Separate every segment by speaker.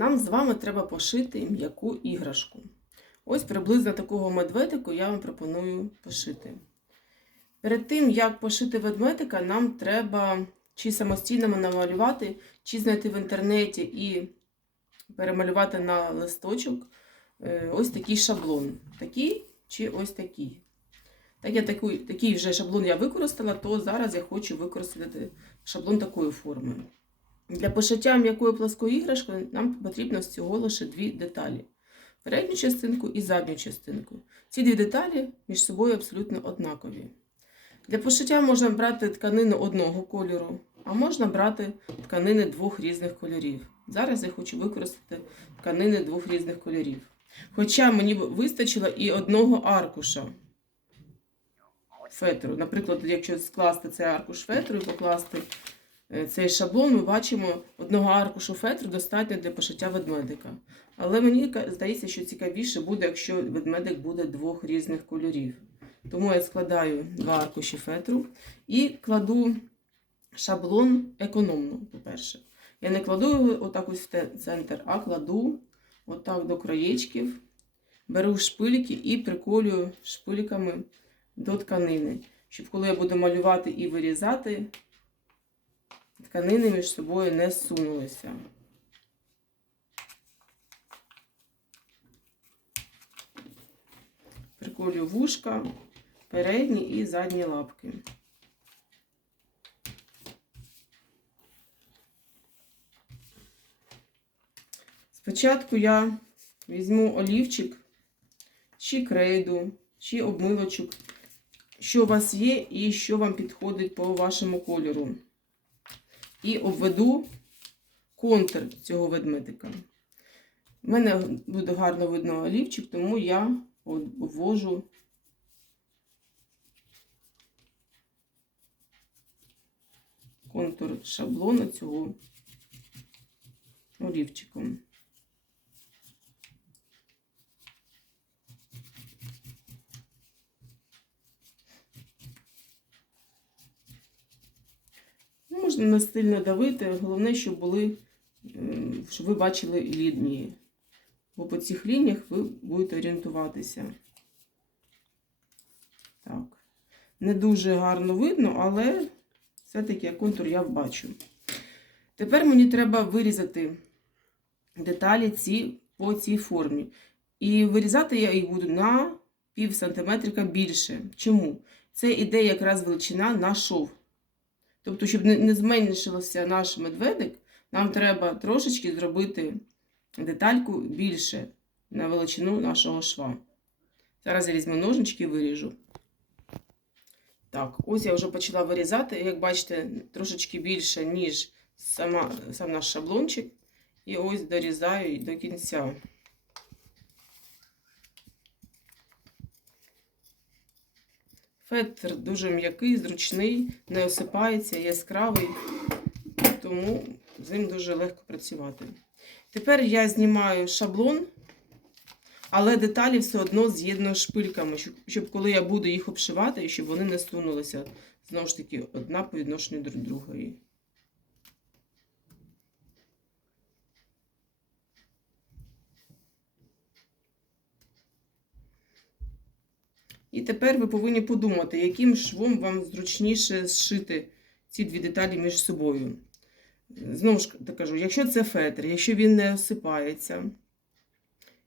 Speaker 1: Нам з вами треба пошити м'яку іграшку. Ось приблизно такого медведику я вам пропоную пошити. Перед тим, як пошити ведмедика, нам треба чи самостійно намалювати, чи знайти в інтернеті і перемалювати на листочок е, ось такий шаблон. Такий чи ось такий. Так я такий, такий вже шаблон я використала, то зараз я хочу використати шаблон такої форми. Для пошиття м'якої плоскої іграшки нам потрібно всього лише дві деталі: передню частинку і задню частинку. Ці дві деталі між собою абсолютно однакові. Для пошиття можна брати тканину одного кольору, а можна брати тканини двох різних кольорів. Зараз я хочу використати тканини двох різних кольорів. Хоча мені вистачило і одного аркуша фетру. Наприклад, якщо скласти цей аркуш фетру і покласти цей шаблон, ми бачимо одного аркушу фетру достатньо для пошиття ведмедика. Але мені здається, що цікавіше буде, якщо ведмедик буде двох різних кольорів. Тому я складаю два аркуші фетру і кладу шаблон економно, по-перше. Я не кладу його отак ось в центр, а кладу отак до краєчків, беру шпильки і приколюю шпильками до тканини, щоб коли я буду малювати і вирізати, тканини між собою не сунулися. Приколюю вушка, передні і задні лапки. Спочатку я візьму олівчик, чи крейду, чи обмилочок, що у вас є і що вам підходить по вашому кольору. І обведу контур цього ведмедика. У мене буде гарно видно олівчик, тому я обвожу контур шаблону цього олівчиком. Не сильно давити, головне, щоб були, щоб ви бачили лінії. Бо по цих лініях ви будете орієнтуватися. Так. Не дуже гарно видно, але все-таки контур я бачу. Тепер мені треба вирізати деталі ці по цій формі. І вирізати я їх буду на пів сантиметрика більше. Чому? Це іде якраз величина на шов. Тобто, щоб не, зменшився наш медведик, нам треба трошечки зробити детальку більше на величину нашого шва. Зараз я візьму ножнички і виріжу. Так, ось я вже почала вирізати. Як бачите, трошечки більше, ніж сама, сам наш шаблончик. І ось дорізаю до кінця. Фетр дуже м'який, зручний, не осипається, яскравий, тому з ним дуже легко працювати. Тепер я знімаю шаблон, але деталі все одно з'єдную шпильками, щоб, коли я буду їх обшивати, щоб вони не сунулися знову ж таки одна по відношенню до другої. І тепер ви повинні подумати, яким швом вам зручніше зшити ці дві деталі між собою. Знову ж таки кажу, якщо це фетр, якщо він не осипається,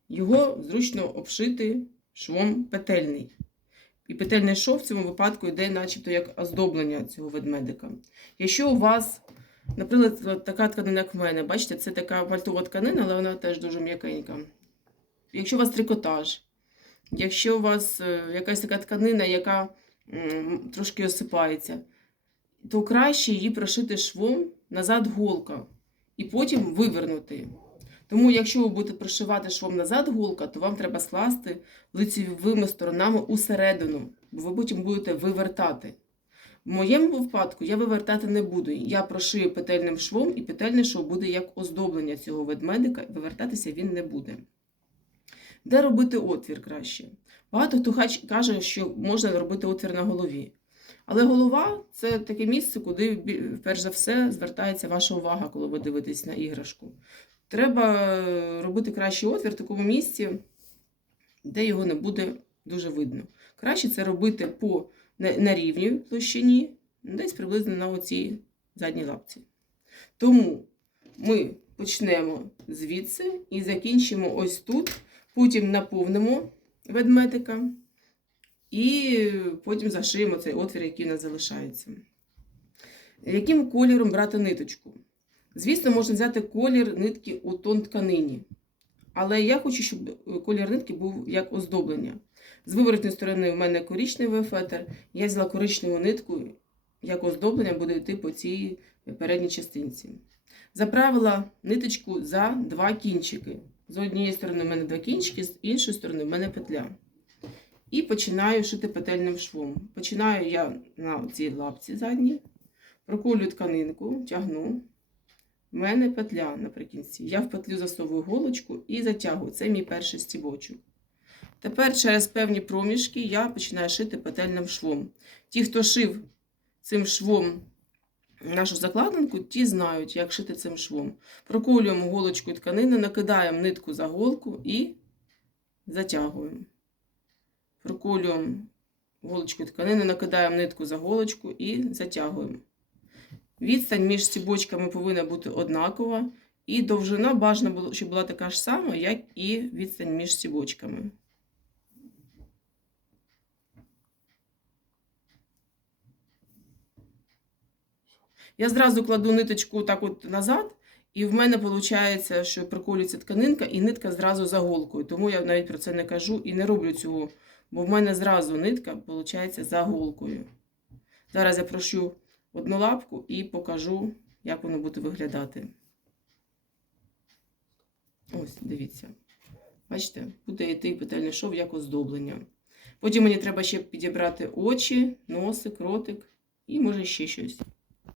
Speaker 1: його зручно обшити швом петельний. І петельний шов в цьому випадку йде начебто як оздоблення цього ведмедика. Якщо у вас, наприклад, така тканина, як в мене, бачите, це така пальтова тканина, але вона теж дуже м'якенька. Якщо у вас трикотаж, якщо у вас е, якась така тканина, яка трошки осипається, то краще її прошити швом назад голка і потім вивернути. Тому, якщо ви будете прошивати швом назад голка, то вам треба скласти лицевими сторонами усередину, бо ви потім будете вивертати. В моєму випадку я вивертати не буду. Я прошию петельним швом, і петельний шов буде як оздоблення цього ведмедика, вивертатися він не буде. Де робити отвір краще? Багато хто каже, що можна робити отвір на голові. Але голова це таке місце, куди перш за все звертається ваша увага, коли ви дивитесь на іграшку. Треба е, робити кращий отвір в такому місці, де його не буде дуже видно. Краще це робити по на, на рівній площині, десь приблизно на оцій задній лапці. Тому ми почнемо звідси і закінчимо ось тут, потім наповнимо ведмедика і потім зашиємо цей отвір, який у нас залишається. Яким кольором брати ниточку? Звісно, можна взяти колір нитки у тон тканині. Але я хочу, щоб колір нитки був як оздоблення. З виворотної сторони у мене коричневий фетр. Я взяла коричневу нитку, як оздоблення буде йти по цій передній частинці. Заправила ниточку за два кінчики. З однієї сторони в мене два кінчики, з іншої сторони в мене петля. І починаю шити петельним швом. Починаю я на цій лапці задній, проколюю тканинку, тягну. У мене петля наприкінці. Я в петлю засовую голочку і затягую. Це мій перший стібочок. Тепер через певні проміжки я починаю шити петельним швом. Ті, хто шив цим швом нашу закладинку, ті знають, як шити цим швом. Проколюємо голочкою тканини, накидаємо нитку за голку і затягуємо. Проколюємо голочкою тканини, накидаємо нитку за голочку і затягуємо. Відстань між стібочками повинна бути однакова, і довжина бажано, щоб була така ж сама, як і відстань між стібочками. Я зразу кладу ниточку так от назад, і в мене виходить, що приколюється тканинка, і нитка зразу за голкою. Тому я навіть про це не кажу і не роблю цього, бо в мене зразу нитка виходить за голкою. Зараз я прощу одну лапку і покажу, як воно буде виглядати. Ось, дивіться. Бачите, буде йти петельний шов як оздоблення. Потім мені треба ще підібрати очі, носик, ротик і може ще щось.